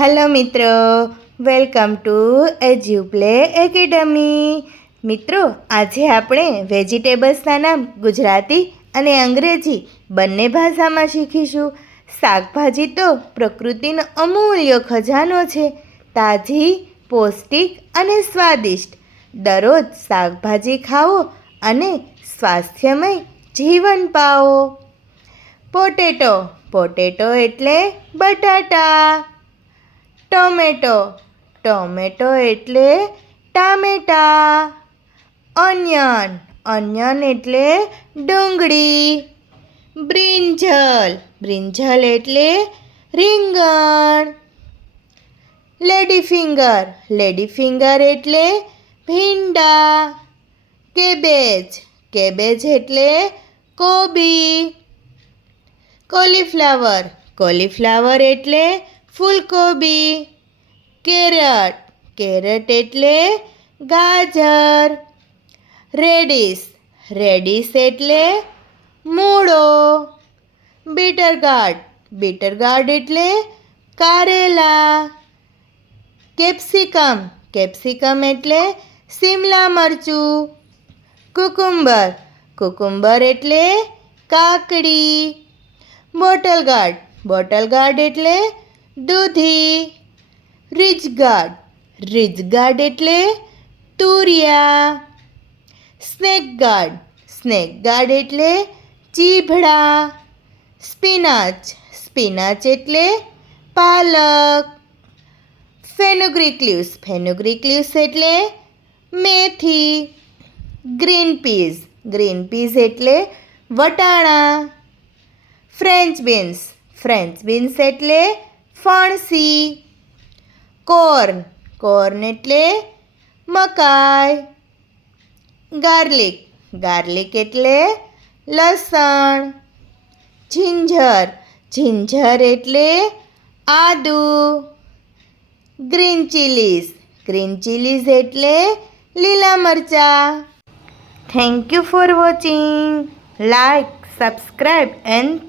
Hello મિત્રો, welcome to એજ્યુપ્લે academy. મિત્રો, આજે આપણે વેજીટેબલ્સના નામ ગુજરાતી અને અંગ્રેજી બંને ભાષામાં શીખીશું. શાકભાજી તો પ્રકૃતિનો અમૂલ્ય ખજાનો છે. તાજી, પૌષ્ટિક અને સ્વાદિષ્ટ. દરરોજ શાકભાજી ખાઓ અને સ્વાસ્થ્યમય જીવન પાઓ. પોટેટો. પોટેટો એટલે બટાટા. ટોમેટો. ટોમેટો એટલે ટામેટા. ઓનિયન. ઓનિયન એટલે ડુંગળી. બ્રિંજલ. બ્રિંજલ એટલે રીંગણ. લેડીફિંગર. લેડીફિંગર એટલે ભીંડા. કેબેજ. કેબેજ એટલે કોબી. કોલીફ્લાવર. કોલીફ્લાવર એટલે ફૂલકોબી. કેરટ. કેરટ એટલે ગાજર. રેડિશ. રેડિશ એટલે મૂળો. બીટરગાર્ડ. બીટરગાર્ડ એટલે કારેલા. કેપ્સિકમ. કેપ્સિકમ એટલે શિમલા મરચું. કુકુંબર. કુકુંબર એટલે કાકડી. બોટલગાર્ડ. બોટલગાર્ડ એટલે દૂધી. રિજગાર્ડ. રિજગાર્ડ એટલે તુરિયા. સ્નેકગાર્ડ. સ્નેકગાર્ડ એટલે ચીભડા. સ્પિનાચ. સ્પિનાચ એટલે પાલક. ફેનુગ્રીક લીવ્સ. ફેનુગ્રીક લીવ્સ એટલે મેથી. Green Pease. ગ્રીન પીઝ એટલે વટાણા. French beans. ફ્રેન્ચ બીન્સ એટલે ફણસી. કોર્ન. કોર્ન એટલે મકાઈ. ગાર્લિક. ગાર્લિક એટલે લસણ. જિંજર. જિંજર એટલે આદુ. Green chillies. ગ્રીન ચીલીઝ એટલે લીલા મરચાં. Thank you for watching. Like, subscribe and